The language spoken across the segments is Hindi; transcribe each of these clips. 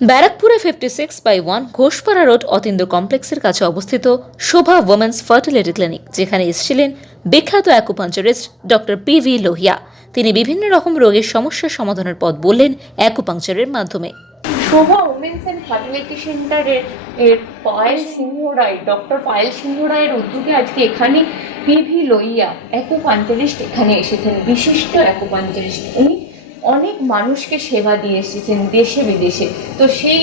ব্যারাকপুরে 56/1 ঘোষপাড়া রোড অতীন্দ্র কমপ্লেক্সের কাছে অবস্থিত শোভা ওমেন্স ফার্টিলিটি ক্লিনিক, যেখানে এসেছিলেন বিখ্যাত অ্যাকুপাঞ্চারিস্ট ডক্টর পি.ভি. লোহিয়া। তিনি বিভিন্ন রকম রোগের সমস্যার সমাধানের পথ বললেন অ্যাকুপাংচারের মাধ্যমে। শোভা উমেন্স অ্যান্ড ফার্টিলিটি সেন্টারের পায়েল সিংহ রায়, ডক্টর পায়েল সিংহ রায়ের উদ্যোগে আজকে এখানে পি.ভি. লোহিয়া অ্যাকুপাঞ্চারিস্ট এখানে এসেছেন, বিশিষ্ট অ্যাকুপাঞ্চারিস্ট। উনি অনেক মানুষকে সেবা দিয়ে এসেছেন দেশে বিদেশে। তো সেই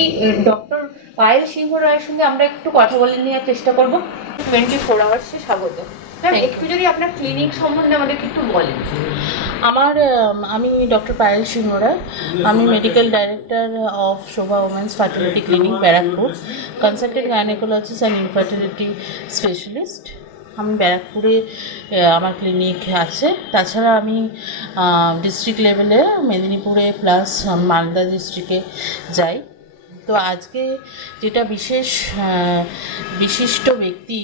ডক্টর পায়েল সিংহ রায়ের সঙ্গে আমরা একটু কথা বলে নেওয়ার চেষ্টা করবো। 24 আওয়ার্সে স্বাগত। ম্যাম, একটু যদি আপনার ক্লিনিক সম্বন্ধে আমাদেরকে একটু বলেন। আমি ডক্টর পায়েল সিংহ রায়। আমি medical director of Shobha women's fertility clinic Barrackpore, consultant gynaecologist and infertility specialist. আমি ব্যারাকপুরে আমার ক্লিনিক আছে। তাছাড়া আমি ডিস্ট্রিক্ট লেভেলে মেদিনীপুরে প্লাস মালদা ডিস্ট্রিক্টে যাই। তো আজকে যেটা বিশিষ্ট ব্যক্তি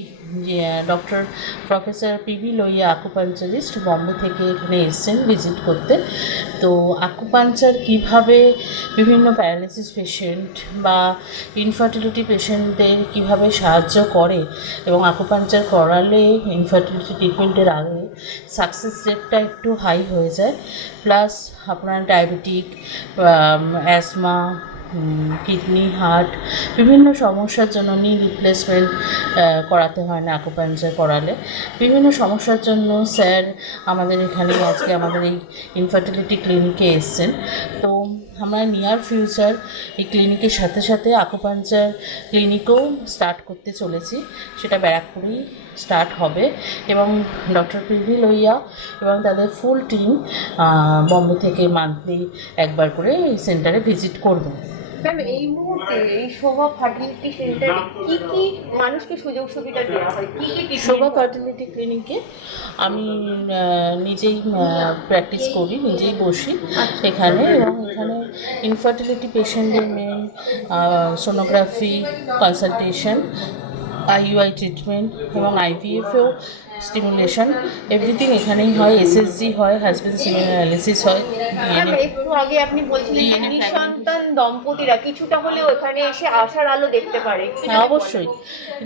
doctor professor P V. Lohia acupuncturist Bombay থেকে এখানে এসেছেন ভিজিট করতে। তো আকুপাঞ্চার কীভাবে বিভিন্ন প্যারালাইসিস পেশেন্ট বা ইনফার্টিলিটি পেশেন্টদের কীভাবে সাহায্য করে এবং আকুপাঞ্চার করালে ইনফার্টিলিটি ট্রিটমেন্টের আগে সাকসেস রেটটা একটু হাই হয়ে যায়। প্লাস আপনার ডায়াবেটিক, অ্যাজমা, কিডনি, হার্ট বিভিন্ন সমস্যার জন্য নি রিপ্লেসমেন্ট করাতে হয় না আকুপাঞ্চার করালে। বিভিন্ন সমস্যার জন্য স্যার আমাদের এখানে আজকে আমাদের এই ইনফার্টিলিটি ক্লিনিকে এসছেন। তো আমরা নিয়ার ফিউচার এই ক্লিনিকের সাথে সাথে আকুপাঞ্চার ক্লিনিকও স্টার্ট করতে চলেছি, সেটা ব্যারাকপুরেই স্টার্ট হবে এবং ডক্টর পি.ভি. লোহিয়া এবং তাদের ফুল টিম বম্বে থেকে মান্থলি একবার করে এই সেন্টারে ভিজিট করবে। ম্যাম, এই মুহূর্তে এই শোভা ফার্টিলিটি সেন্টারে কি কি মানুষকে সুযোগ সুবিধা দেওয়া হয়, কি কি শোভা ফার্টিলিটি ক্লিনিকে আমি নিজেই প্র্যাকটিস করি, নিজেই বসি এখানে, এবং এখানে ইনফার্টিলিটি পেশেন্টদের main sonography consultation, IUI treatment এবং আইভিএফও স্টিমুলেশন এভরিথিং এখানেই হয়। এসএসজি হয়, হাজব্যান্ড সিমেন অ্যানালিসিস হয়। একটু আগে আপনি বলছিলেন নিঃসন্তান দম্পতিরা কিছুটা হলেও এখানে এসে আশার আলো দেখতে পারে। হ্যাঁ, অবশ্যই।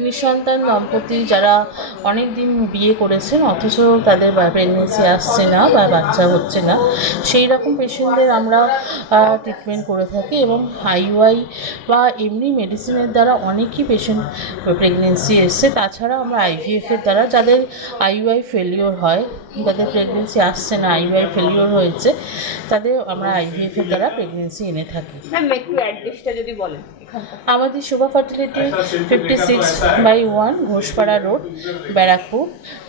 নিঃসন্তান দম্পতি যারা অনেক দিন বিয়ে করেছেন অথচ তাদের প্রেগনেন্সি আসছে না বা বাচ্চা হচ্ছে না, সেই রকম পেশেন্টদের আমরা ট্রিটমেন্ট করে থাকি এবং আইইউআই বা এমনি মেডিসিনের দ্বারা অনেকই পেশেন্ট প্রেগনেন্সি এসছে। তাছাড়া আমরা আইভিএফের দ্বারা যাদের আইইউআই ফেলিওর হয়, যাদের প্রেগনেন্সি আসছে না, আইইউআই ফেলিওর হয়েছে, তাদের আমরা আইভিএফের দ্বারা প্রেগনেন্সি এনে থাকি। ম্যাম, একটু অ্যাড্রেসটা যদি বলেন। আমাদের Shobha fertility 56/1 Ghoshpara road, Barrackpore,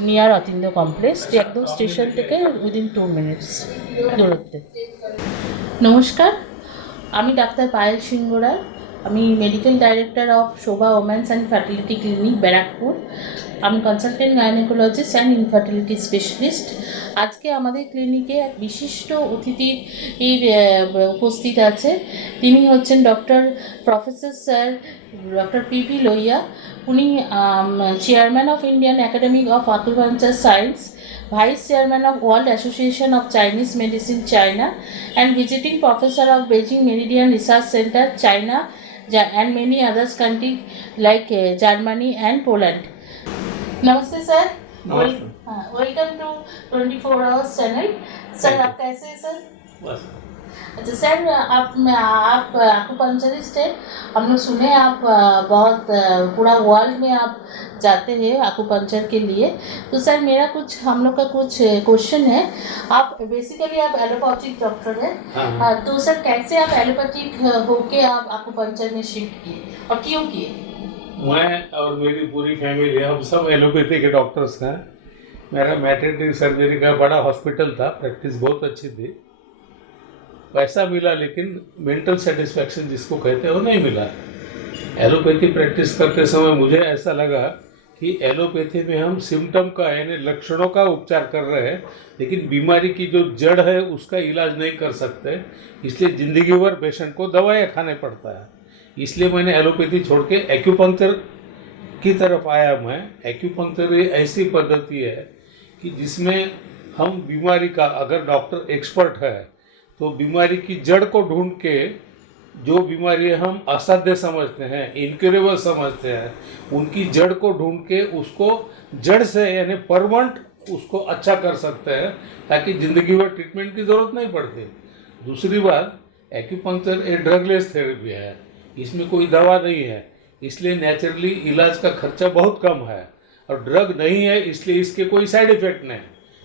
near Atindra complex, একদম স্টেশন থেকে উইদিন 2 মিনিটস দূরত্বে। নমস্কার, আমি ডাক্তার পায়েল সিংহ রায়। আমি medical director of Shobha women's and fertility clinic Barrackpore. আমি consultant gynaecologist and infertility specialist. আজকে আমাদের ক্লিনিকে এক বিশিষ্ট অতিথি উপস্থিত আছে। তিনি হচ্ছেন doctor professor sir doctor P V. Lohia. উনি chairman of Indian academy of acupuncture science, Vice Chairman of World Association of Chinese Medicine, China, and visiting professor of Beijing Meridian Research Center, China, and many others countries like Germany and Poland. नमस्ते sir. Welcome to 24 hours channel. Sir, आप कैसे हैं सर? अच्छा सर, आप आकुपंचरिस्ट हैं। हम लोग सुने आप बहुत पूरा वर्ल्ड में आप जाते हैं आकुपंचर के लिए। तो सर, मेरा हम लोग का कुछ क्वेश्चन है। आप बेसिकली आप एलोपैथिक डॉक्टर हैं। तो सर, कैसे आप एलोपैथिक होके आप आकुपंचर में शिफ्ट किए और क्यों किए? मैं और मेरी पूरी फैमिली, हम सब एलोपैथी के डॉक्टर्स हैं। मेरा मैटरनिटी सर्जरी का बड़ा हॉस्पिटल था, प्रैक्टिस बहुत अच्छी थी। पैसा मिला लेकिन मेंटल सेटिस्फैक्शन जिसको कहते हैं वो नहीं मिला। एलोपैथी प्रैक्टिस करते समय मुझे ऐसा लगा कि एलोपैथी में हम सिम्टम का यानी लक्षणों का उपचार कर रहे हैं, लेकिन बीमारी की जो जड़ है उसका इलाज नहीं कर सकते। इसलिए ज़िंदगी भर पेशेंट को दवाइयाँ खाने पड़ता है। इसलिए मैंने एलोपैथी छोड़ के एक्यूपंक्चर की तरफ आया। मैं एक्यूपंक्चर ऐसी पद्धति है कि जिसमें हम बीमारी का, अगर डॉक्टर एक्सपर्ट है तो बीमारी की जड़ को ढूंढ के जो बीमारियां हम असाध्य समझते हैं, इनक्यूरेबल समझते हैं, उनकी जड़ को ढूंढ के उसको जड़ से यानी परमानेंट उसको अच्छा कर सकते हैं, ताकि ज़िंदगी भर ट्रीटमेंट की ज़रूरत नहीं पड़ती। दूसरी बात, एक्यूपंक्चर एक ड्रगलेस थेरेपी है, इसमें कोई दवा नहीं है, इसलिए नेचुरली इलाज का खर्चा बहुत कम है, और ड्रग नहीं है इसलिए इसके कोई साइड इफ़ेक्ट नहीं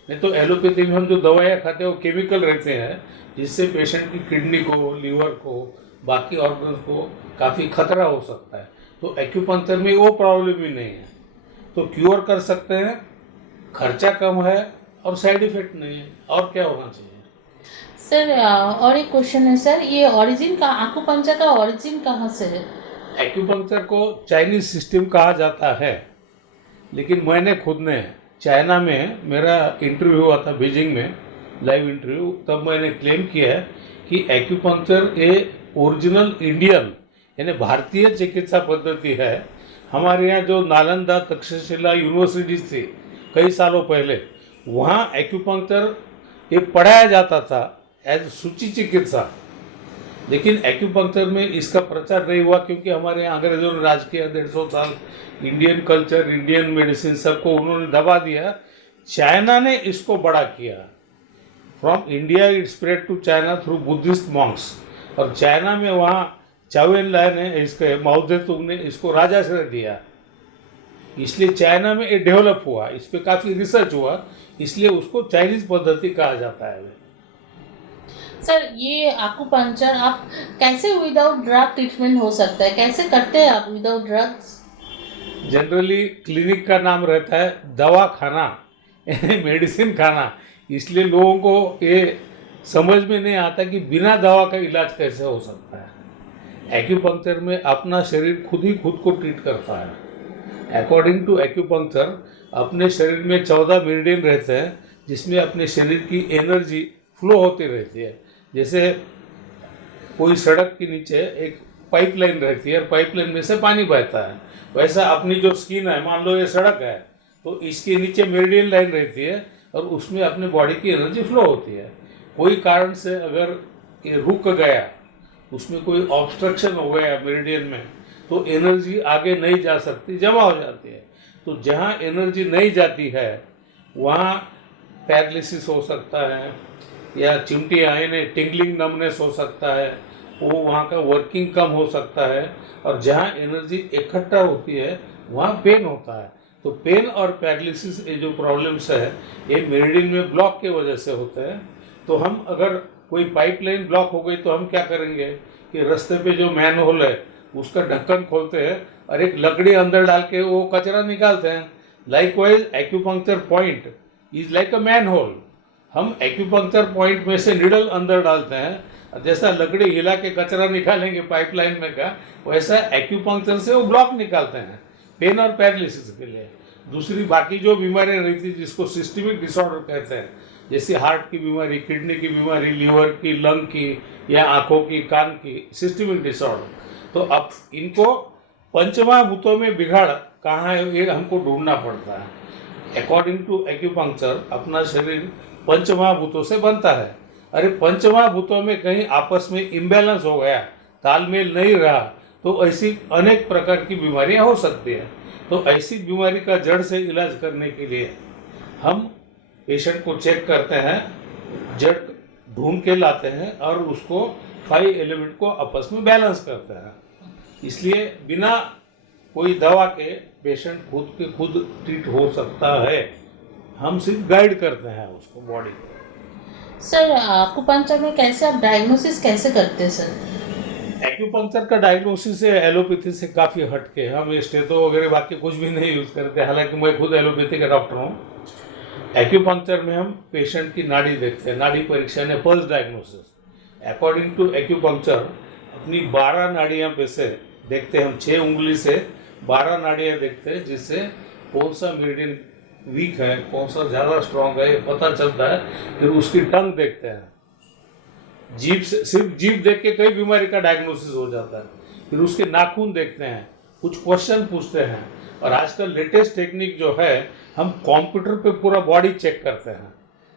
तो एलोपैथी में हम जो दवाइयाँ खाते हैं वो केमिकल रहते हैं, जिससे पेशेंट की किडनी को, लीवर को, बाकी ऑर्गन्स को काफ़ी खतरा हो सकता है। तो एक्यूपंक्चर में वो प्रॉब्लम ही नहीं है, तो क्योर कर सकते हैं, खर्चा कम है और साइड इफ़ेक्ट नहीं है, और क्या होना चाहिए। सर और एक क्वेश्चन है सर, ये ओरिजिन का आकुपंचर का ओरिजिन कहाँ से है? एक्यूपंक्चर को चाइनीज सिस्टम कहा जाता है, लेकिन मैंने खुद ने चाइना में मेरा इंटरव्यू हुआ था बीजिंग में, लाइव इंटरव्यू, तब मैंने क्लेम किया है कि एक्यूपंक्चर ए ओरिजिनल इंडियन यानी भारतीय चिकित्सा पद्धति है। हमारे यहाँ जो नालंदा तक्षशिला यूनिवर्सिटीज थी कई सालों पहले, वहाँ एक्यूपंक्चर ये पढ़ाया जाता था एज सूची चिकित्सा, लेकिन एक्यूपंक्चर में इसका प्रचार नहीं हुआ क्योंकि हमारे यहाँ अंग्रेजों ने राज किया 150 साल, इंडियन कल्चर, इंडियन मेडिसिन सबको उन्होंने दबा दिया। चाइना ने इसको बड़ा किया, from India it spread to China through Buddhist monks, और चाइना में वहाँ चाओ एन लाई ने इसके माओ त्से-तुंग ने इसको राजाश्रय दिया, इसलिए चाइना में ये डेवलप हुआ, इस पर काफ़ी रिसर्च हुआ, इसलिए उसको चाइनीज पद्धति कहा जाता है। सर ये आकुपंचर आप कैसे विदाउट ड्रग ट्रीटमेंट हो सकता है, कैसे करते हैं आप विदाउट ड्रग्स? जनरली क्लिनिक का नाम रहता है दवा खाना मेडिसिन खाना, इसलिए लोगों को ये समझ में नहीं आता कि बिना दवा का इलाज कैसे हो सकता है। एक्यूपंक्चर में अपना शरीर खुद ही खुद को ट्रीट करता है। अकॉर्डिंग टू एक्यूपंक्चर अपने शरीर में 14 मेरिडियन रहते हैं, जिसमें अपने शरीर की एनर्जी फ्लो होती रहती है। जैसे कोई सड़क के नीचे एक पाइपलाइन रहती है और पाइपलाइन में से पानी बहता है, वैसा अपनी जो स्किन है, मान लो ये सड़क है, तो इसके नीचे मेरिडियन लाइन रहती है और उसमें अपने बॉडी की एनर्जी फ्लो होती है। कोई कारण से अगर ये रुक गया, उसमें कोई ऑब्स्ट्रक्शन हो गया मेरिडियन में, तो एनर्जी आगे नहीं जा सकती, जमा हो जाती है। तो जहाँ एनर्जी नहीं जाती है वहाँ पैरालिसिस हो सकता है, या चिमटी आने टिंगलिंग नमनेस हो सकता है, वो वहाँ का वर्किंग कम हो सकता है, और जहाँ एनर्जी इकट्ठा होती है वहाँ पेन होता है। तो पेन और पैरालिसिस ये जो प्रॉब्लम्स है ये मेरिडियन में ब्लॉक के वजह से होते हैं। तो हम अगर कोई पाइपलाइन ब्लॉक हो गई तो हम क्या करेंगे कि रास्ते पे जो मैन होल है उसका ढक्कन खोलते हैं और एक लकड़ी अंदर डाल के वो कचरा निकालते हैं। Likewise acupuncture point is like a manhole. हम एक्यूपंक्चर पॉइंट में से निडल अंदर डालते हैं, जैसा लकड़ी हिला के कचरा निकालेंगे पाइपलाइन में का, वैसा एक्यूपंक्चर से वो ब्लॉक निकालते हैं पेन और पैरालिसिस के लिए। दूसरी बाकी जो बीमारियाँ रहती जिसको सिस्टमिक डिसऑर्डर कहते हैं, जैसे हार्ट की बीमारी, किडनी की बीमारी, लीवर की, लंग की, या आँखों की, कान की, सिस्टमिक डिसऑर्डर, तो अब इनको पंचमहाभूतों में बिगाड़ कहाँ है ये हमको ढूंढना पड़ता है। अकॉर्डिंग टू एक्यूपंक्चर अपना शरीर पंचमहाभूतों से बनता है। अरे पंचमहाभूतों में कहीं आपस में इम्बैलेंस हो गया, तालमेल नहीं रहा, तो ऐसी अनेक प्रकार की बीमारियां हो सकती हैं। तो ऐसी बीमारी का जड़ से इलाज करने के लिए हम पेशेंट को चेक करते हैं, जड़ ढूंढ के लाते हैं और उसको 5 एलिमेंट को आपस में बैलेंस करते हैं। इसलिए बिना कोई दवा के पेशेंट खुद के खुद ट्रीट हो सकता है, हम सिर्फ गाइड करते हैं उसको बॉडी को। सर आकुपंचर में कैसे आप डायग्नोसिस कैसे करते हैं सर? एक्यूपंक्चर का डायग्नोसिस है एलोपैथी से काफ़ी हटके, हम स्टेथो वगैरह बाकी कुछ भी नहीं यूज़ करते, हालांकि मैं खुद एलोपैथी का डॉक्टर हूँ। एक्यूपंक्चर में हम पेशेंट की नाड़ी देखते हैं, नाड़ी परीक्षा ने pulse diagnosis. According to acupuncture अपनी 12 नाड़ियाँ पे से देखते हैं हम, 6 उंगली से 12 नाड़ियाँ देखते हैं, जिससे कौन सा मेरिडियन वीक है, कौन सा ज़्यादा स्ट्रॉन्ग है, ये पता चलता है। फिर उसकी टंग देखते हैं, जीभ से, सिर्फ जीभ देख के कई बीमारी का डायग्नोसिस हो जाता है। फिर उसके नाखून देखते हैं, कुछ क्वेश्चन पूछते हैं, और आजकल लेटेस्ट टेक्निक जो है हम कंप्यूटर पे पूरा बॉडी चेक करते हैं,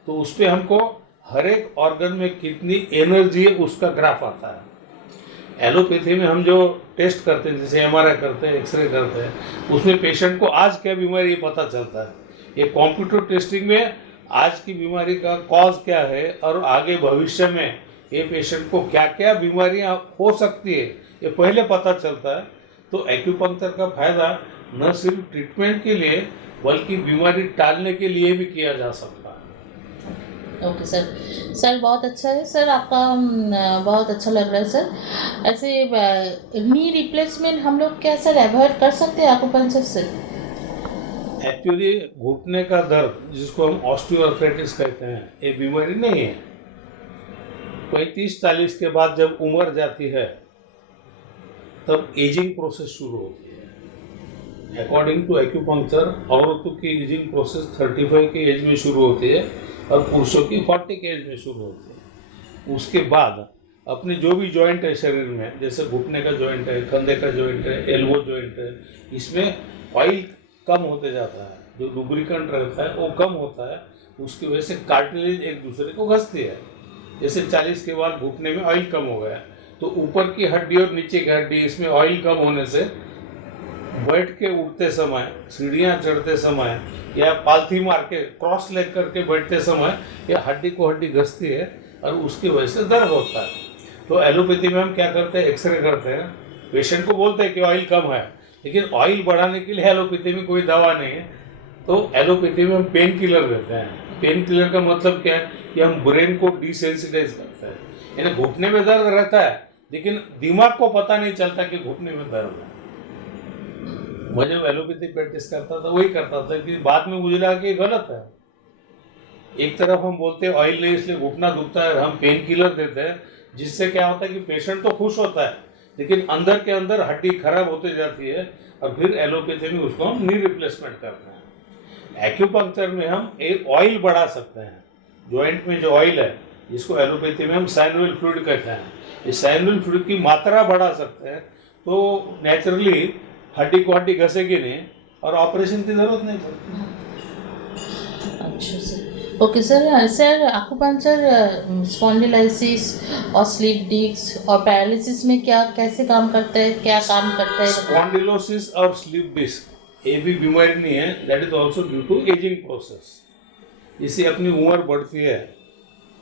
तो उस पर हमको हर एक ऑर्गन में कितनी एनर्जी है उसका ग्राफ आता है। एलोपैथी में हम जो टेस्ट करते हैं, जैसे एमआरआई करते हैं, एक्सरे करते हैं, उसमें पेशेंट को आज क्या बीमारी ये पता चलता है। ये कंप्यूटर टेस्टिंग में आज की बीमारी का कॉज क्या है और आगे भविष्य में ये पेशेंट को क्या क्या बीमारियां हो सकती है ये पहले पता चलता है। तो एक्यूपंक्चर का फायदा न सिर्फ ट्रीटमेंट के लिए बल्कि बीमारी टालने के लिए भी किया जा सकता है। Okay sir. सर बहुत अच्छा है सर, आपका बहुत अच्छा लग रहा है सर। ऐसे नी रिप्लेसमेंट हम लोग क्या सर अवॉइड कर सकते हैं एक्यूपंक्चर से? एक्चुअली घुटने का दर्द जिसको हम ऑस्टियोआर्थराइटिस कहते हैं ये बीमारी नहीं है। 35-40 के बाद जब उम्र जाती है तब एजिंग प्रोसेस शुरू होती है। अकॉर्डिंग टू एक्यूपंक्चर औरतों की एजिंग प्रोसेस 35 की एज में शुरू होती है और पुरुषों की 40 की एज में शुरू होती है। उसके बाद अपने जो भी जॉइंट है शरीर में, जैसे घुटने का जॉइंट है, कंधे का जॉइंट है, एल्बो जॉइंट है, इसमें ऑयल कम होते जाता है, जो लुब्रिकेंट रहता है वो कम होता है। उसकी वजह से कार्टिलेज एक दूसरे को घसती है। जैसे 40 के बाद घुटने में ऑयल कम हो गया तो ऊपर की हड्डी और नीचे की हड्डी इसमें ऑयल कम होने से बैठ के उठते समय, सीढ़ियाँ चढ़ते समय या पालथी मार के क्रॉस लेग करके बैठते समय यह हड्डी को हड्डी घसती है और उसकी वजह से दर्द होता है। तो एलोपैथी में हम क्या करते हैं, एक्सरे करते हैं, पेशेंट को बोलते हैं कि ऑयल कम है, लेकिन ऑयल बढ़ाने के लिए एलोपैथी में कोई दवा नहीं है। तो एलोपैथी में हम पेन किलर देते हैं। पेन किलर का मतलब क्या है कि हम ब्रेन को डिसेंसिटाइज करते हैं। यानी घुटने में दर्द रहता है लेकिन दिमाग को पता नहीं चलता कि घुटने में दर्द है। मैं जब एलोपैथी प्रैक्टिस करता था वही करता था कि बाद में मुझे लगा कि ये गलत है। एक तरफ हम बोलते हैं ऑयल नहीं इसलिए घुटना दुखता है, हम पेन किलर देते हैं, जिससे क्या होता है कि पेशेंट तो खुश होता है लेकिन अंदर के अंदर हड्डी खराब होती जाती है और फिर एलोपैथी में उसको हम नी रिप्लेसमेंट करते हैं। एक्यूपंक्चर में हम एक ऑयल बढ़ा सकते हैं। जॉइंट में जो ऑयल है जिसको एलोपैथी में हम साइनोवियल फ्लूइड कहते हैं, इस साइनोवियल फ्लूइड की मात्रा बढ़ा सकते हैं तो नेचुरली हड्डी को हड्डी घसेगी नहीं और ऑपरेशन की जरूरत नहीं पड़ती। अच्छा sir. Okay sir. Sir acupuncture spondylosis और स्लीप डिस्क और पैरालिसिस में क्या कैसे काम करता है, क्या काम करता है? स्पॉन्डिलोसिस और स्लीप डिस्क ये भी बीमारी नहीं है, that is also due to ageing process. इसे अपनी उम्र बढ़ती है,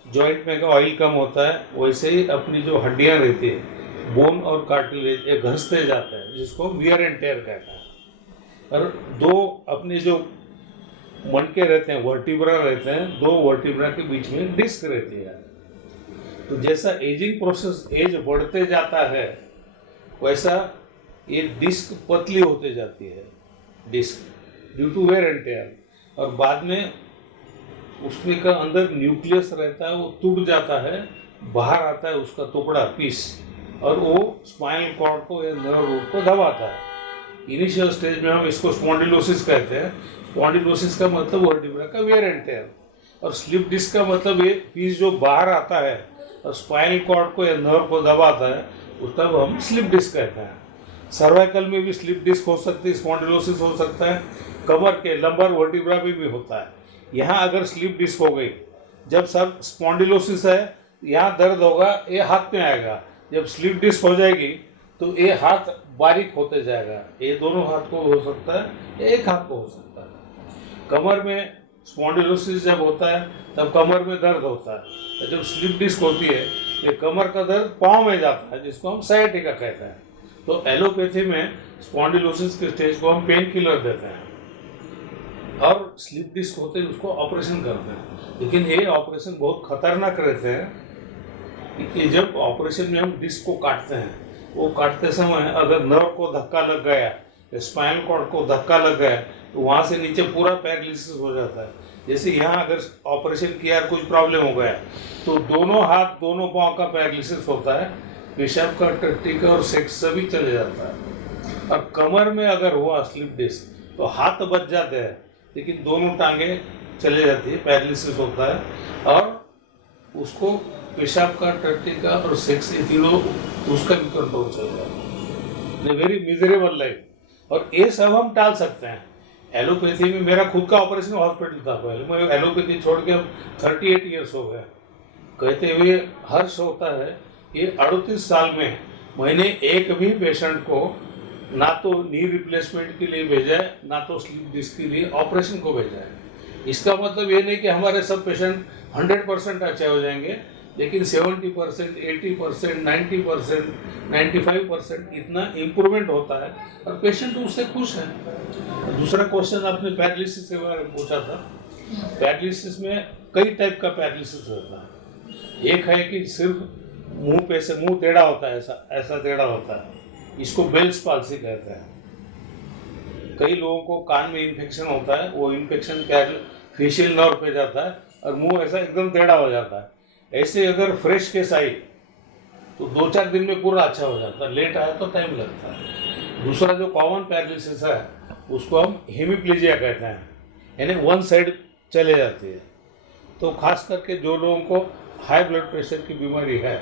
जॉइंट में का ऑयल कम होता है, वैसे ही अपनी जो हड्डियां रहती है बोन और कार्टिलेज ये घसते जाते हैं, जिसको वियर एंड टेयर कहता है। और दो अपने जो मनके रहते हैं, वर्टिब्रा रहते हैं, दो वर्टिब्रा के बीच में डिस्क रहती है। तो जैसा एजिंग प्रोसेस एज बढ़ते जाता है वैसा ये डिस्क पतली होते जाती है, disc due to wear and tear. और बाद में उसमें का अंदर न्यूक्लियस रहता है वो टूट जाता है, बाहर आता है उसका टुकड़ा पीस और वो स्पाइनल कॉर्ड को या नर्व रूट को दबाता है। इनिशियल स्टेज में हम इसको स्पॉन्डिलोसिस कहते हैं। स्पॉन्डिलोसिस का मतलब वर्टिब्रा का वेयर एंड टेयर, और स्लिप डिस्क का मतलब ये पीस जो बाहर आता है और स्पाइनल कॉर्ड को या नर्व को दबाता है उस तब हम स्लिप डिस्क कहते हैं। सर्वाइकल में भी स्लिप डिस्क हो सकती है, स्पॉन्डिलोसिस हो सकता है, कमर के लंबर वर्टिब्रा में भी होता है। यहाँ अगर स्लिप डिस्क हो गई, जब सब स्पॉन्डिलोसिस है यहाँ दर्द होगा, ये हाथ में आएगा। जब स्लिप डिस्क हो जाएगी तो ये हाथ बारीक होते जाएगा, ये दोनों हाथ को हो सकता है या एक हाथ को हो सकता है। कमर में स्पॉन्डिलोसिस जब होता है तब कमर में दर्द होता है। जब स्लिप डिस्क होती है ये कमर का दर्द पाँव में जाता है, जिसको हम साइटिका कहते हैं। तो एलोपैथी में स्पॉन्डिलोसिस के स्टेज को हम पेन किलर देते हैं और स्लिप डिस्क होते हैं उसको ऑपरेशन करते हैं। लेकिन ये ऑपरेशन बहुत खतरनाक रहते हैं कि जब ऑपरेशन में हम डिस्क को काटते हैं, वो काटते समय अगर नर्व को धक्का लग गया, स्पाइनल कॉर्ड को धक्का लग गया तो वहाँ से नीचे पूरा पैरालिसिस हो जाता है। जैसे यहाँ अगर ऑपरेशन किया कुछ प्रॉब्लम हो गया तो दोनों हाथ दोनों पाँव का पैरालिसिस होता है, पेशाब का, टट्टी का और सेक्स सभी चले जाता है। और कमर में अगर हुआ स्लिप डिस्क तो हाथ बच जाते हैं लेकिन दोनों टांगे चले जाती है, पैरालिसिस होता है और उसको पेशाब का, टट्टी का और सेक्स ये तीनों उसका भी कंट्रोल चल रहा है। Very miserable life. और ये सब हम टाल सकते हैं। एलोपैथी में मेरा खुद का ऑपरेशन हॉस्पिटल था पहले, मैं एलोपैथी छोड़ के 38 ईयर्स हो गए। कहते हुए हर्ष होता है ये 38 साल में मैंने एक भी पेशेंट को ना तो नी रिप्लेसमेंट के लिए भेजा है, ना तो स्लीप डिस्क के लिए ऑपरेशन को भेजा है। इसका मतलब ये नहीं कि हमारे सब पेशेंट 100% अच्छे हो जाएंगे, लेकिन 70%, 80%, 90%, 95% इतना इम्प्रूवमेंट होता है और पेशेंट उससे खुश है। दूसरा क्वेश्चन आपने पैरालिसिस के बारे में पूछा था। पैरालिसिस में कई टाइप का पैरालिसिस होता है। एक है कि सिर्फ मुंह पे से मुंह टेढ़ा होता है, ऐसा टेढ़ा होता है, इसको बेल्स पाल्सी कहते हैं। कई लोगों को कान में इन्फेक्शन होता है, वो इन्फेक्शन फेशियल नर्व पे जाता है और मुंह ऐसा एकदम टेढ़ा हो जाता है। ऐसे अगर फ्रेश केस आई तो 2-4 दिन में पूरा अच्छा हो जाता है, लेट आया तो टाइम लगता है। दूसरा जो कॉमन पैरालिसिस है उसको हम हेमिप्लेजिया कहते हैं, यानी वन साइड चले जाती है। तो खास करके जो लोगों को हाई ब्लड प्रेशर की बीमारी है,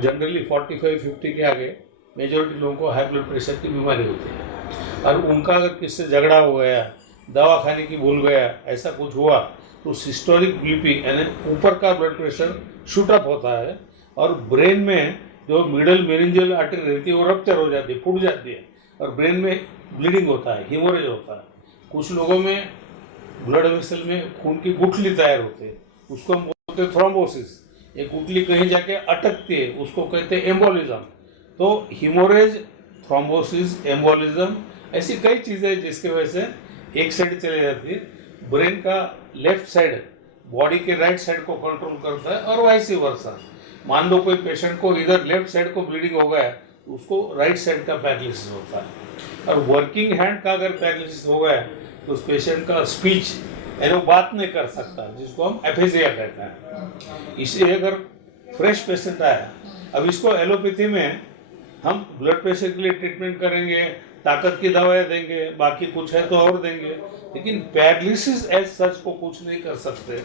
जनरली 45-50 के आगे मेजॉरिटी लोगों को हाई ब्लड प्रेशर की बीमारी होती है और उनका अगर किससे झगड़ा हो गया, दवा खाने की भूल गया, ऐसा कुछ हुआ तो सिस्टोलिक बीपी यानी ऊपर का ब्लड प्रेशर शूट अप होता है और ब्रेन में जो मिडल मेनिंजियल आर्टरी रहती है वो रप्चर हो जाती है, फूट जाती है और ब्रेन में ब्लीडिंग होता है, हीमोरेज होता है। कुछ लोगों में ब्लड वेसल में खून की गुठली तैयार होती है, उसको हम बोलते हैं थ्रोम्बोसिस। एक गुठली कहीं जाके अटकती है, उसको कहते हैं एम्बोलिज्म। तो हीमोरेज, थ्रोम्बोसिस, एम्बोलिज्म ऐसी कई चीज़ें हैं जिसकी वजह से एक साइड चली जाती है। ब्रेन का लेफ्ट साइड बॉडी के राइट साइड को कंट्रोल करता है और वैसे वर्सा। मान लो कोई पेशेंट को इधर लेफ्ट साइड को ब्लीडिंग हो गया तो उसको राइट साइड का पैरालिसिस होता है। और वर्किंग हैंड का अगर पैरालिसिस हो गया तो उस पेशेंट का स्पीच यानी वो बात नहीं कर सकता, जिसको हम एफेजिया कहते हैं। इसलिए अगर फ्रेश पेशेंट आया, अब इसको एलोपैथी में हम ब्लड प्रेशर के लिए ट्रीटमेंट करेंगे, ताकत की दवाएं देंगे, बाकी कुछ है तो और देंगे, लेकिन पैरालिसिस एज सच को कुछ नहीं कर सकते।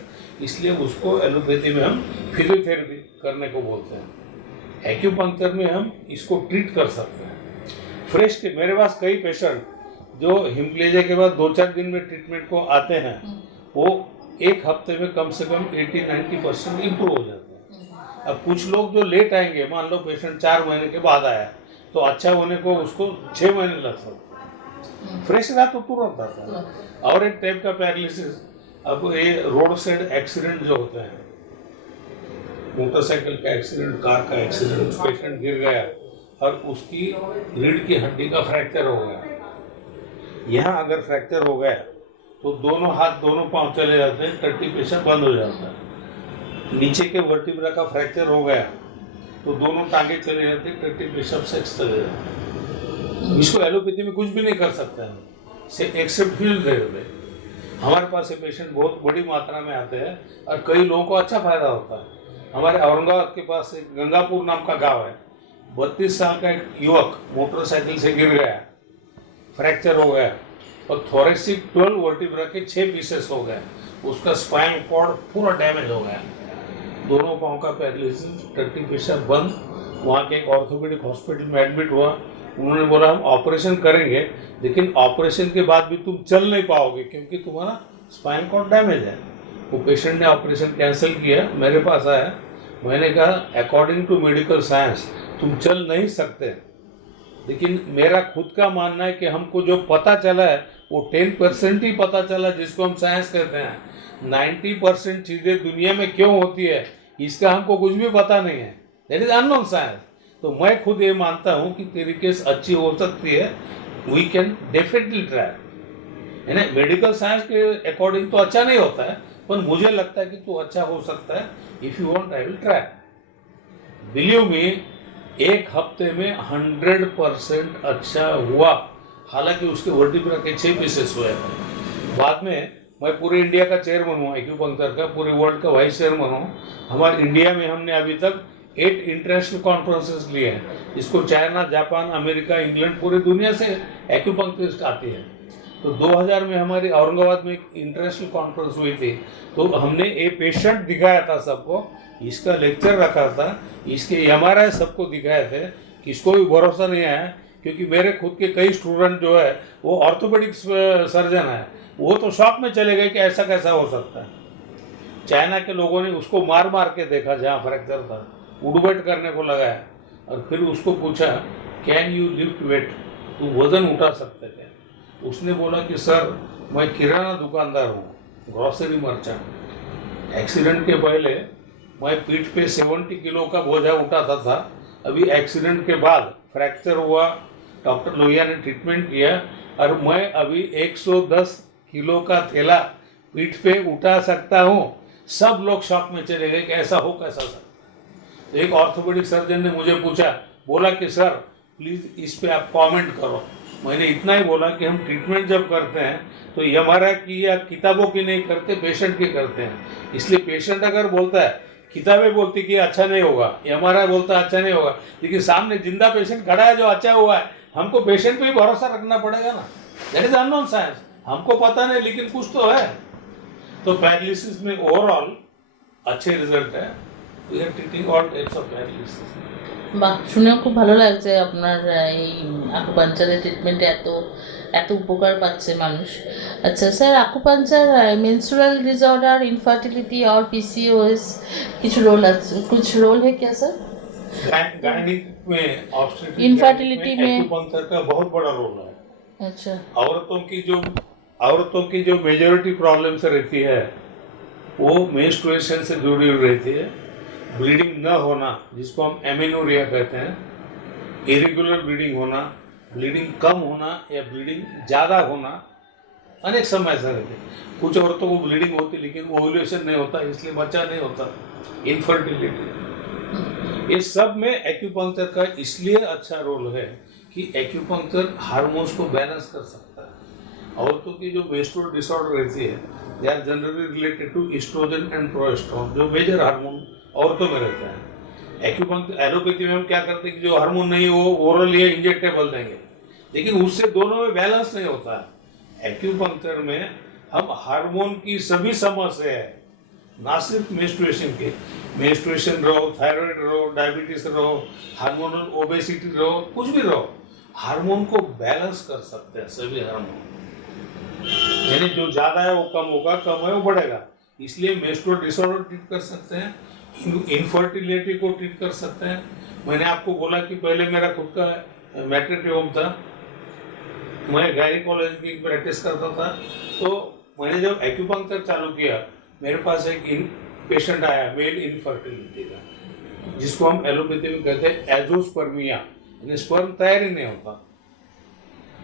इसलिए उसको एलोपैथी में हम फिजियोथेरेपी करने को बोलते हैं। एक्यूपंक्चर में हम इसको ट्रीट कर सकते हैं। फ्रेश के मेरे पास कई पेशेंट जो हिमप्लेजिया के बाद 2-4 दिन में ट्रीटमेंट को आते हैं, वो एक हफ्ते में कम से कम 80-90% इम्प्रूव हो जाते हैं। अब कुछ लोग जो लेट आएंगे, मान लो पेशेंट 4 महीने के बाद आया तो अच्छा होने को उसको 6 महीने लग सकते हैं। फ्रेश रहा तो तुरंत आता है। और एक टाइप का पैरालिसिस, अब ये रोड साइड एक्सीडेंट जो होते हैं, मोटरसाइकिल का एक्सीडेंट, कार का एक्सीडेंट, पेशेंट गिर गया और उसकी रीढ़ की हड्डी का फ्रैक्चर हो गया। यहाँ अगर फ्रैक्चर हो गया तो दोनों हाथ दोनों पांव चले जाते हैं, टट्टी पेशाब बंद हो जाता है। नीचे के वर्टिब्रा का फ्रैक्चर हो गया तो दोनों टांगे चले जाते हैं, टट्टी पेशाब सेक्स चले जाते हैं। इसको एलोपैथी में कुछ भी नहीं कर सकते हैं एक्सेप्ट फिजियोथेरेपी। हमारे पास ये पेशेंट बहुत बड़ी मात्रा में आते हैं और कई लोगों को अच्छा फायदा होता है। हमारे औरंगाबाद के पास एक गंगापुर नाम का गांव है, 32 साल का एक युवक मोटरसाइकिल से गिर गया, फ्रैक्चर हो गया और थोरेसिक 12 वर्टिब्रा के 6 पीसेस हो गए, उसका स्पाइनल कॉर्ड पूरा डैमेज हो गया, दोनों पाँव का पैरालिसिस, टट्टी पेशाब बंद। वहाँ के एक ऑर्थोपेडिक हॉस्पिटल में एडमिट हुआ। उन्होंने बोला हम ऑपरेशन करेंगे, लेकिन ऑपरेशन के बाद भी तुम चल नहीं पाओगे क्योंकि तुम्हारा स्पाइनल कॉर्ड डैमेज है। वो पेशेंट ने ऑपरेशन कैंसिल किया, मेरे पास आया। मैंने कहा अकॉर्डिंग टू मेडिकल साइंस तुम चल नहीं सकते, लेकिन मेरा खुद का मानना है कि हमको जो पता चला है वो 10% ही पता चला, जिसको हम साइंस कहते हैं। 90% चीज़ें दुनिया में क्यों होती है इसका हमको कुछ भी पता नहीं है, दैट इज अननोन साइंस। तो मैं खुद ये मानता हूँ कि तेरी केस अच्छी हो सकती है, वी कैन डेफिनेटली ट्राई। यानी मेडिकल साइंस के अकॉर्डिंग तो अच्छा नहीं होता है, पर मुझे लगता है कि तो अच्छा हो सकता है। If you want I will try. Believe me, एक हफ्ते में 100% अच्छा हुआ। हालांकि उसके वर्टिब्रा के 6 पीसेस हुए थे। बाद में मैं पूरे इंडिया का चेयरमैन हूँ एक्यूपंक्चर का, पूरे वर्ल्ड का वाइस चेयरमैन हूँ। हमारे इंडिया में हमने अभी तक 8 इंटरनेशनल कॉन्फ्रेंसेस लिए हैं। इसको चाइना, जापान, अमेरिका, इंग्लैंड, पूरी दुनिया से एक्यूपंक्चरिस्ट आती है। तो 2000 में हमारी औरंगाबाद में एक इंटरनेशनल कॉन्फ्रेंस हुई थी, तो हमने ये पेशेंट दिखाया था सबको, इसका लेक्चर रखा था, इसके MRI सबको दिखाए थे। किसको भी भरोसा नहीं आया, क्योंकि मेरे खुद के कई स्टूडेंट जो है वो ऑर्थोपेडिक सर्जन है, वो तो शॉक में चले गए कि ऐसा कैसा हो सकता है। चाइना के लोगों ने उसको मार मार के देखा, जहाँ फ्रैक्चर था उड़बैठ करने को लगाया, और फिर उसको पूछा कैन यू लिफ्ट वेट, तू वजन उठा सकते क्या? उसने बोला कि सर मैं किराना दुकानदार हूँ, ग्रॉसरी मर्चेंट। एक्सीडेंट के पहले मैं पीठ पे 70 किलो का बोझा उठाता था, अभी एक्सीडेंट के बाद फ्रैक्चर हुआ, डॉक्टर लोहिया ने ट्रीटमेंट किया और मैं अभी 110 किलो का थैला पीठ पे उठा सकता हूँ। सब लोग शॉक में चले गए कि ऐसा हो कैसा सकता। तो एक ऑर्थोपेडिक सर्जन ने मुझे पूछा, बोला कि सर प्लीज़ इस पे आप कमेंट करो। मैंने इतना ही बोला कि हम ट्रीटमेंट जब करते हैं तो एमआरआई की या किताबों की नहीं करते, पेशेंट की करते हैं। इसलिए पेशेंट अगर बोलता है, किताबें बोलती कि अच्छा नहीं होगा, एमआरआई बोलता है अच्छा नहीं होगा, लेकिन सामने जिंदा पेशेंट खड़ा है जो अच्छा हुआ है, हमको पेशेंट पे ही भरोसा रखना पड़ेगा ना। दैट इज अननोन साइंस, हमको पता नहीं लेकिन कुछ तो है। तो पैरालिसिस में ओवरऑल अच्छे रिजल्ट है। We are treating all types of paralysis. বাহ, শুনেও খুব ভালো লাগছে আপনার এই আকুপাঞ্চারের ট্রিটমেন্টে এত উপকার পাচ্ছে মানুষ। আচ্ছা sir, acupuncture menstrual disorder, infertility और पीसीओएस कुछ रोल है क्या सर? गायनिक में, ऑब्स्टेट्रिक Infertility में एक्यूपंक्चर का बहुत बड़ा रोल है। अच्छा, औरतों की जो मेजॉरिटी प्रॉब्लम्स रहती है वो मेंस्ट्रुएशन से जुड़ी हुई रहती है। ब्लीडिंग न होना, जिसको हम एमेनोरिया कहते हैं, इरेगुलर ब्लीडिंग होना, ब्लीडिंग कम होना या ब्लीडिंग ज़्यादा होना, अनेक समय ऐसा रहते हैं। कुछ औरतों को ब्लीडिंग होती लेकिन ओव्यूलेशन नहीं होता, इसलिए बच्चा नहीं होता, इनफर्टिलिटी। ये सब में एक्यूपंक्चर का इसलिए अच्छा रोल है कि एक्यूपंक्चर हार्मोन्स को बैलेंस कर सकता है। औरतों की जो मेंस्ट्रुअल डिसऑर्डर रहती है, they are generally related to oestrogen and progesterone, जो मेजर हार्मोन औरतों में रहता है। एक्यूपंक्चर, एलोपैथी में हम क्या करते हैं कि जो हार्मोन नहीं वो ओरल या इंजेक्टेबल देंगे, लेकिन उससे दोनों में बैलेंस नहीं होता है। एक्यूपंक्चर में हम हार्मोन की सभी समस्या है, ना सिर्फ मेंस्ट्रुएशन के, मेंस्ट्रुएशन रहो, थायराइड रहो, डायबिटीज रहो, हार्मोनल ओबेसिटी रहो, कुछ भी रहो, हार्मोन को बैलेंस कर सकते हैं सभी हार्मोन। यानी जो ज़्यादा है वो कम होगा, कम है वो बढ़ेगा। इसलिए मेंस्ट्रुअल डिसऑर्डर ट्रीट कर सकते हैं, इनफर्टिलिटी को ट्रीट कर सकते हैं। मैंने आपको बोला कि पहले मेरा खुद का मैटरनिटी होम था, मैं गायनिकोलॉजी की प्रैक्टिस करता था। तो मैंने जब एक्यूपंक्चर चालू किया, मेरे पास एक पेशेंट आया मेल इनफर्टिलिटी का, जिसको हम एलोपैथी में कहते हैं एजोस्पर्मिया, यानी स्पर्म तैयार ही नहीं होता।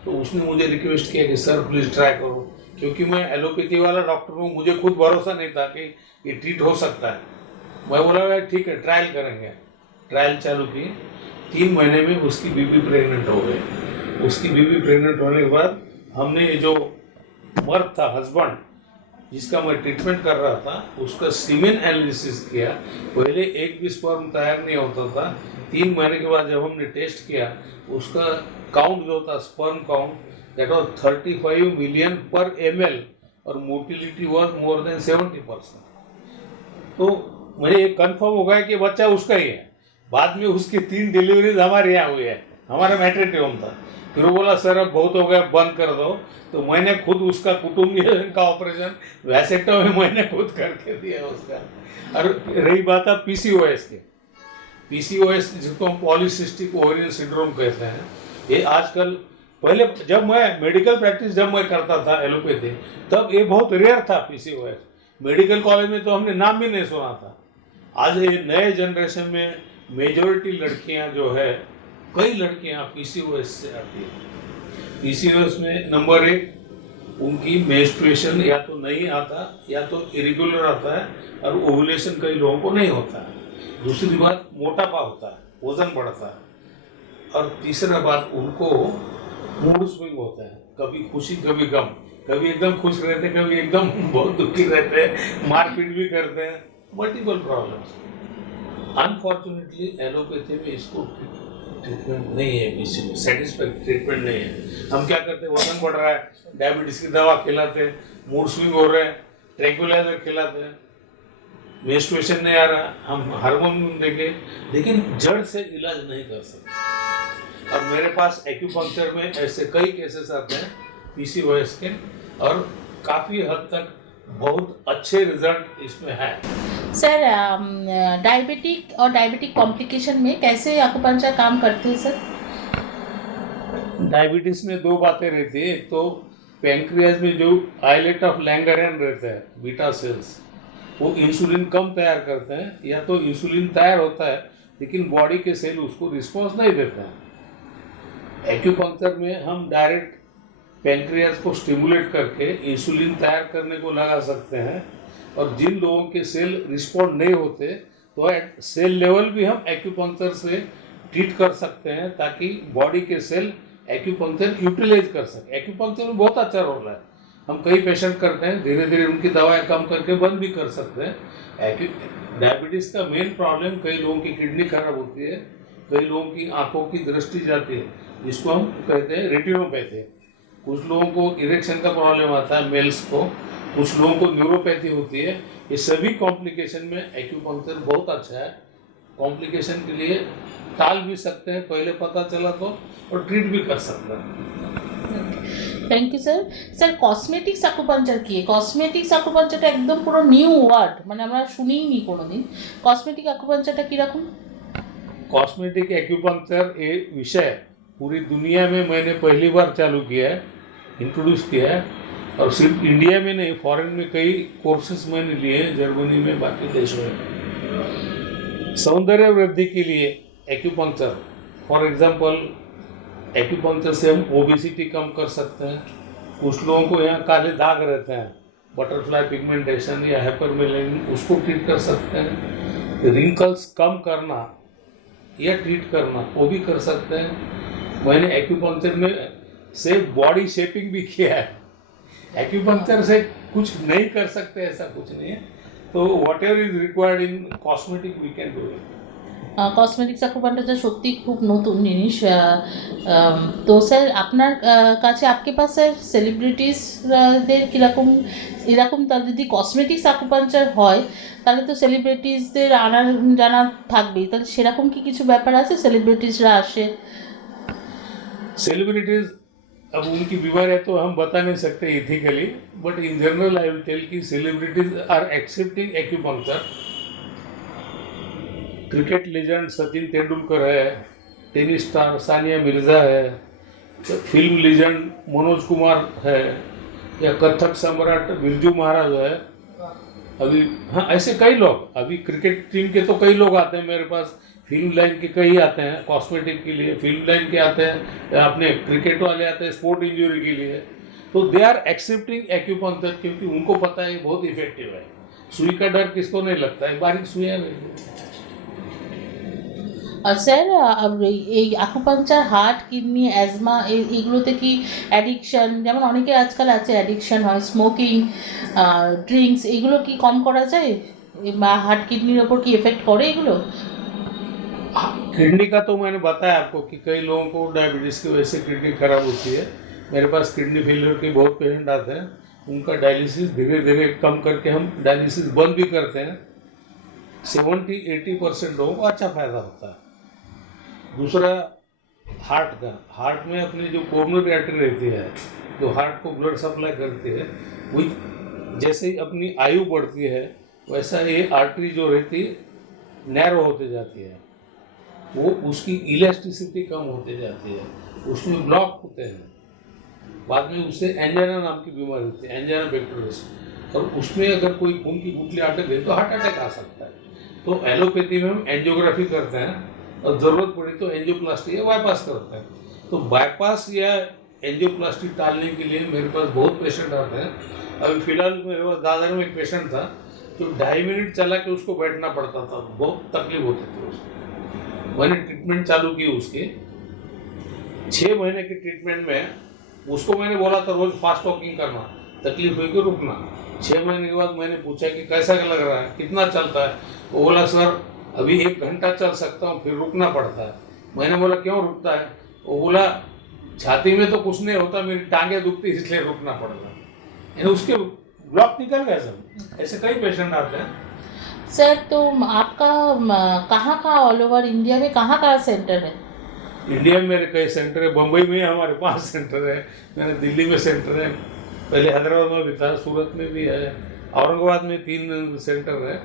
तो उसने मुझे रिक्वेस्ट किया कि सर प्लीज़ ट्राई करो, क्योंकि मैं एलोपैथी वाला डॉक्टर हूँ, मुझे खुद भरोसा नहीं था कि ये ट्रीट हो सकता है। मैं बोला भाई ठीक है ट्रायल करेंगे। ट्रायल चालू की, 3 महीने में उसकी बीबी प्रेग्नेंट हो गई। उसकी बीबी प्रेग्नेंट होने के बाद हमने ये जो मर्द था, हस्बैंड जिसका मैं ट्रीटमेंट कर रहा था, उसका सीमेन एनालिसिस किया। पहले एक भी स्पर्म तैयार नहीं होता था। 3 महीने के बाद जब हमने टेस्ट किया, उसका काउंट जो था, sperm count, that was 35 million पर ml और मोटिलिटी वाज मोर देन 70%। तो मुझे ये कंफर्म हो गया कि बच्चा उसका ही है। बाद में उसकी 3 डिलीवरीज हमारे यहाँ हुई है, हमारा मैटरनिटी होम था। फिर वो बोला सर अब बहुत हो गया, बंद कर दो। तो मैंने खुद उसका कुटुंब नियोजन का ऑपरेशन वैसेक्टोमी मैंने खुद करके दिया उसका। और रही बात है पीसीओएस की, पीसीओएस जिसको हम पॉलीसिस्टिक ओवेरियन सिंड्रोम कहते हैं, ये आजकल, पहले जब मैं मेडिकल प्रैक्टिस जब मैं करता था एलोपैथी, तब ये बहुत रेयर था पीसीओएस। मेडिकल कॉलेज में तो हमने नाम भी नहीं सुना था। आज ये नए जनरेशन में मेजॉरिटी लड़कियां जो है, कई लड़कियां पीसीओएस से आती है। पीसीओएस में नंबर 1 उनकी मेंस्ट्रुएशन या तो नहीं आता या तो इरेगुलर आता है, और ओवुलेशन कई लोगों को नहीं होता है। दूसरी बात मोटापा होता है, वजन बढ़ता है। और तीसरा बात उनको मूड स्विंग होता है, कभी खुशी कभी गम, कभी एकदम खुश रहते हैं, कभी एकदम बहुत दुखी रहते हैं, मारपीट भी करते हैं, मल्टीपल प्रॉब्लम्स। अनफॉर्चुनेटली एलोपैथी में इसको ट्रीटमेंट नहीं है, किसी सेटिस्फैक्टरी ट्रीटमेंट नहीं है। हम क्या करते हैं, वजन बढ़ रहा है, डायबिटीज की दवा खिलाते हैं, मूड स्विंग हो रहे हैं, ट्रैंक्विलाइजर खिलाते हैं, मेंस्ट्रुएशन नहीं आ रहा, हम हार्मोन देंगे, लेकिन जड़ से इलाज नहीं कर सकते। और मेरे पास एक्यूपंक्चर में ऐसे कई केसेस आते हैं पीसीओएस के, और काफ़ी हद तक बहुत अच्छे रिजल्ट इसमें है। सर डायबिटिक और डायबिटिक कॉम्प्लिकेशन में कैसे एक्यूपंक्चर काम करते हैं सर? डायबिटीज में दो बातें रहती है। एक तो पैंक्रियाज में जो आइलेट ऑफ लैंगरेन रहता है, बीटा सेल्स, वो इंसुलिन कम तैयार करते हैं, या तो इंसुलिन तैयार होता है लेकिन बॉडी के सेल उसको रिस्पॉन्स नहीं देते हैं। एक्यूपंक्चर में हम डायरेक्ट पैंक्रियाज को स्टिमुलेट करके इंसुलिन तैयार करने को लगा सकते हैं, और जिन लोगों के सेल रिस्पॉन्ड नहीं होते तो एट सेल लेवल भी हम एक्यूपंक्चर से ट्रीट कर सकते हैं, ताकि बॉडी के सेल एक्यूपंक्चर यूटिलाइज कर सके। एक्यूपंक्चर में बहुत अच्छा रोल है। हम कई पेशेंट करते हैं, धीरे धीरे उनकी दवाएं कम करके बंद भी कर सकते हैं। डायबिटीज़ का मेन प्रॉब्लम, कई लोगों की किडनी खराब होती है, कई लोगों की आंखों की दृष्टि जाती है, जिसको हम कहते हैं रेटिनोपैथी। कुछ लोगों को इरेक्शन का प्रॉब्लम आता है, मेल्स को, कुछ लोगों को न्यूरोपैथी होती है। ये सभी कॉम्प्लिकेशन में एक्यूपंक्चर बहुत अच्छा है। कॉम्प्लिकेशन के लिए टाल भी सकते हैं पहले पता चला तो, और ट्रीट भी कर सकते हैं। Thank you sir. Sir cosmetics acupuncture কি? কসমেটিক্স एक्यूपंक्चरটা একদম পুরো নিউ ওয়ার্ড, মানে আমরা শুনিনি কোনোদিন। কসমেটিক एक्यूपंक्चरটা কীরকম? कॉस्मेटिक एक्यूपंक्चर ये विषय पूरी दुनिया में मैंने पहली बार चालू किया है, इंट्रोड्यूस किया है, और सिर्फ इंडिया में नहीं, फॉरेन में कई कोर्सेज मैंने लिए हैं, जर्मनी में, बाकी देशों में। सौंदर्य वृद्धि के लिए एक्यूपंक्चर, फॉर एग्जांपल एक्यूपंक्चर से हम ओबेसिटी कम कर सकते हैं। कुछ लोगों को यहाँ काले दाग रहते हैं, बटरफ्लाई पिगमेंटेशन या हाइपरमेलेनिन, उसको ट्रीट कर सकते हैं। रिंकल्स कम करना या ट्रीट करना, वो भी कर सकते हैं। मैंने एक्यूपंक्चर में से बॉडी शेपिंग भी किया है। एक्यूपंक्चर से कुछ नहीं कर सकते ऐसा कुछ नहीं है, तो whatever is required in cosmetic we can do it. Cosmetics acupuncture সত্যি খুব নতুন জিনিস। তো স্যার আপনার কাছে আপকে পাস স্যার সেলিব্রিটিসদের কীরকম, এরকম তার যদি কসমেটিক্স एक्यूपंक्चर হয় তাহলে তো সেলিব্রিটিসদের আনা জানা থাকবেই, তাহলে সেরকম কি কিছু ব্যাপার আছে? সেলিব্রিটিসরা আসে? सेलिब्रिटीज, अब उनकी बीमारियां तो हम बता नहीं सकते ethically, but in general I will tell कि celebrities are accepting acupuncture. Cricket legend Sachin Tendulkar है, टेनिस स्टार सानिया मिर्ज़ा है, फिल्म लेजेंड मनोज कुमार है, या कथक सम्राट बिरजू महाराज है। अभी हाँ, ऐसे कई लोग, अभी क्रिकेट टीम के तो कई लोग आते हैं मेरे पास, फिल्म लाइन के कई आते हैं कॉस्मेटिक के लिए, फिल्म लाइन के आते हैं, अपने क्रिकेट वाले आते हैं स्पोर्ट इंजरी के लिए। तो दे आर एक्सेप्टिंग एक्यूपंक्चर, क्योंकि उनको पता है ये बहुत इफेक्टिव है। सुई का डर किसको नहीं लगता है, बारीक सुई है। আর স্যার এই অ্যাকুপাংচার হার্ট, কিডনি, অ্যাজমা এইগুলোতে কি অ্যাডিকশান, যেমন অনেকের আজকাল আছে অ্যাডিকশান হয়, স্মোকিং, ড্রিঙ্কস, এগুলো কি কম করা যায় বা হার্ট কিডনির ওপর কি এফেক্ট করে এগুলো? किडनी का तो मैंने बताया आपको कि कई लोगों को डायबिटीज़ की वजह से किडनी खराब होती है। मेरे पास किडनी फेलियर के बहुत पेशेंट आते हैं, उनका डायलिसिस धीरे धीरे कम करके हम डायलिसिस बंद भी करते हैं। 70-80% लोगों को अच्छा फायदा होता है। दूसरा हार्ट का, हार्ट में अपनी जो कोरोनरी आर्टरी रहती है, जो हार्ट को ब्लड सप्लाई करती है, वही जैसे ही अपनी आयु बढ़ती है वैसा ये आर्टरी जो रहती है नैरो होते जाती है, वो उसकी इलास्टिसिटी कम होते जाती है, उसमें ब्लॉक होते हैं। बाद में उससे एंजाइना नाम की बीमारी होती है, एंजाइना बैक्टीरियस, और उसमें अगर कोई खून की गुठली अटक गई तो हार्ट अटैक आ सकता है। तो एलोपैथी में हम एंजियोग्राफी करते हैं, और ज़रूरत पड़ी तो एंजियोप्लास्टी या बाईपास करते हैं। तो बाईपास या एंजियोप्लास्टी टालने के लिए मेरे पास बहुत पेशेंट आते हैं। अभी फ़िलहाल मेरे पास दादर में एक पेशेंट था, तो 2.5 मिनट चला के उसको बैठना पड़ता था, बहुत तकलीफ होती थी उसको। मैंने ट्रीटमेंट चालू की उसकी, 6 महीने की ट्रीटमेंट में उसको मैंने बोला था रोज़ फास्ट वॉकिंग करना, तकलीफ हुई कि रुकना। 6 महीने के बाद मैंने पूछा कि कैसा लग रहा है, कितना चलता है? वो बोला सर अभी 1 घंटा चल सकता हूँ, फिर रुकना पड़ता है। मैंने बोला क्यों रुकता है? वो बोला छाती में तो कुछ नहीं होता, मेरी टांगें दुखती इसलिए रुकना पड़ता है। यानी उसके ब्लॉक निकल गए सब। ऐसे कई पेशेंट आते हैं। सर तो आपका कहाँ ऑल ओवर इंडिया में कहाँ सेंटर है? इंडिया में मेरे कई सेंटर है। बम्बई में हमारे 5 सेंटर है, मैंने दिल्ली में सेंटर है, पहले हैदराबाद में भी था, सूरत में भी है, औरंगाबाद में 3 सेंटर है।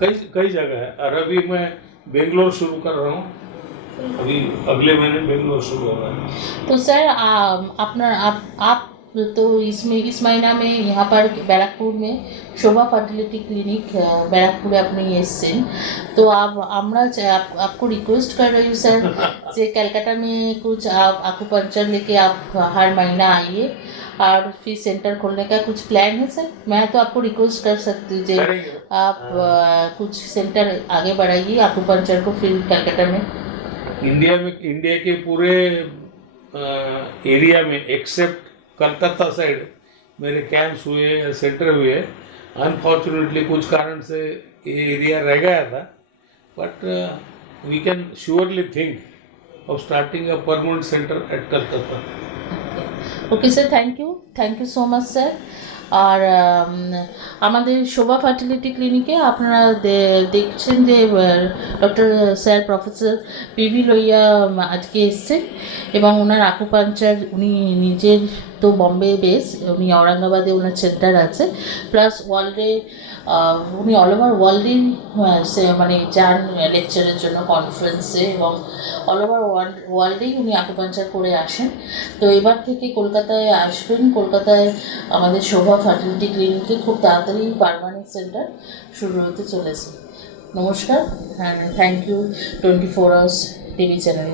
कई कई जगह है। और अभी मैं बेंगलोर शुरू कर रहा हूँ, अभी अगले महीने बेंगलोर शुरू हो रहा है। तो सर अपना आप तो इसमें इस महीना में यहाँ पर बैराकपुर में शोभा फर्टिलिटी क्लिनिक बैराकपुरे আপনি এসেছেন, तो आपको रिक्वेस्ट कर रही हूँ सर कि कलकत्ता में कुछ आप आकुपंचर लेके आप हर महीना आइए और फिर सेंटर खोलने का कुछ प्लान है सर। मैं तो आपको रिक्वेस्ट कर सकती हूँ कि करेंगे। आप कुछ सेंटर आगे बढ़ाइए आकुपंचर को फिर कलकत्ता में। इंडिया के पूरे एरिया में एक्सेप्ट कलकत्ता साइड मेरे कैंप्स हुए या सेंटर हुए। अनफॉर्चुनेटली कुछ कारण से ये एरिया रह गया था, but we can surely think of starting a permanent centre at Calcutta. Okay sir, thank you so much sir. আর আমাদের শোভা ফার্টিলিটি ক্লিনিকে আপনারা দেখছেন যে doctor sir professor P V Lohia আজকে এসছেন এবং ওনার আকুপাঞ্চার উনি নিজের তো বম্বে বেস, উনি ঔরঙ্গাবাদে ওনার সেন্টার আছে, প্লাস ওয়ার্ল্ডে উনি অল ওভার ওয়ার্ল্ডেই মানে যান লেকচারের জন্য কনফারেন্সে এবং অল ওভার ওয়ার্ল্ডেই উনি আকুপাঞ্চার করে আসেন। তো এবার থেকে কলকাতায় আসবেন, কলকাতায় আমাদের শোভা ফার্টিলিটি ক্লিনিকে খুব তাড়াতাড়ি পার্মানেন্ট সেন্টার শুরু হতে চলেছে। নমস্কার, and thank you 24 hours TV channel.